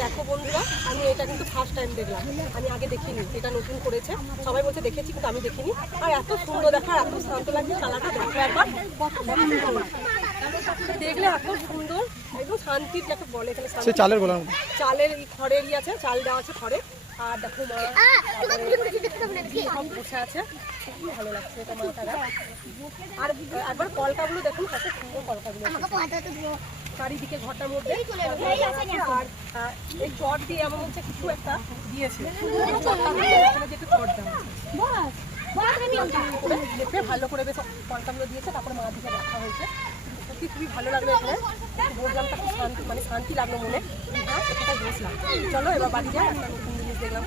দেখো বন্ধুরা, আমি এটা কিন্তু ফার্স্ট টাইম দেখলাম, আমি আগে দেখিনি। এটা নতুন করেছে, সবাই বলছে দেখেছি কিন্তু আমি দেখিনি। আর এত সুন্দর দেখা, এত শান্ত লাগছে, চালাটা দেখো একবার, দেখলে এত সুন্দর, একদম শান্তির যাকে বলে এখানে শান্তি। চালের গোলাম, চালের খড়ের আছে, চাল দেওয়া আছে খড়ে। আর দেখো মা সব বসে আছে, খুবই ভালো লাগছে এটা মা তারা। আর একবার কলকাগুলো দেখুন, কত সুন্দর কলকাগুলো, চারিদিকে ঘরটার মধ্যে। আর এই চট দিয়ে এমন হচ্ছে কিছু একটা দিয়েছে, যেহেতু চট দেওয়া ভালো করে বেশ কলকাগুলো দিয়েছে। তারপরে মা দিকে রাখা হয়েছে, সত্যি খুবই ভালো লাগলো। এখানে বসলাম, খুব শান্তি, মানে শান্তি লাগলো মনে। এটা বসলাম, চলো এবার বাড়ি যাই। একটা নতুন জিনিস দেখলাম,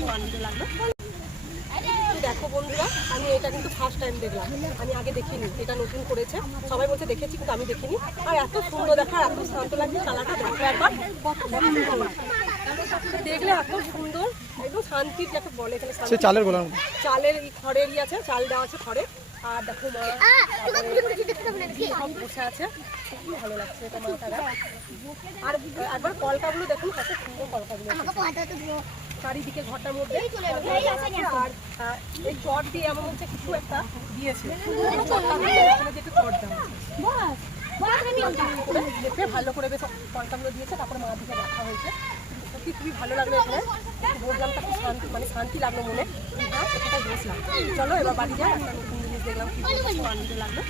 খুব আনন্দ লাগলো। দেখো বন্ধুরা, আমি এটা কিন্তু ফার্স্ট টাইম দেখলাম, আমি আগে দেখিনি। এটা নতুন করেছে, সবাই বলছে দেখেছি কিন্তু আমি দেখিনি। আর এত সুন্দর দেখা, এত শান্ত লাগছে, চালাটা দেখো একবার, দেখলে এত সুন্দর, একদম শান্তির যাকে বলে এখানে শান্তি। চালের গোলাম, চালের খড়ের আছে, চাল দেওয়া আছে খড়ে। আর দেখো মা সব বসে আছে, খুবই ভালো লাগছে এটা মা তারা। আর একবার কলকাগুলো দেখুন, কত সুন্দর কলকাগুলো, চারিদিকে ঘরটার মধ্যে। আর এই চট দিয়ে এমন হচ্ছে কিছু একটা দিয়েছে, যেহেতু চট দেওয়া ভালো করে বেশ কলকাগুলো দিয়েছে। তারপরে মা দিকে রাখা হয়েছে, সত্যি খুবই ভালো লাগলো। এখানে বসলাম, খুব শান্তি, মানে শান্তি লাগলো মনে। এটা বসলাম, চলো এবার বাড়ি যাই। একটা নতুন জিনিস দেখলাম, খুব আনন্দ লাগলো।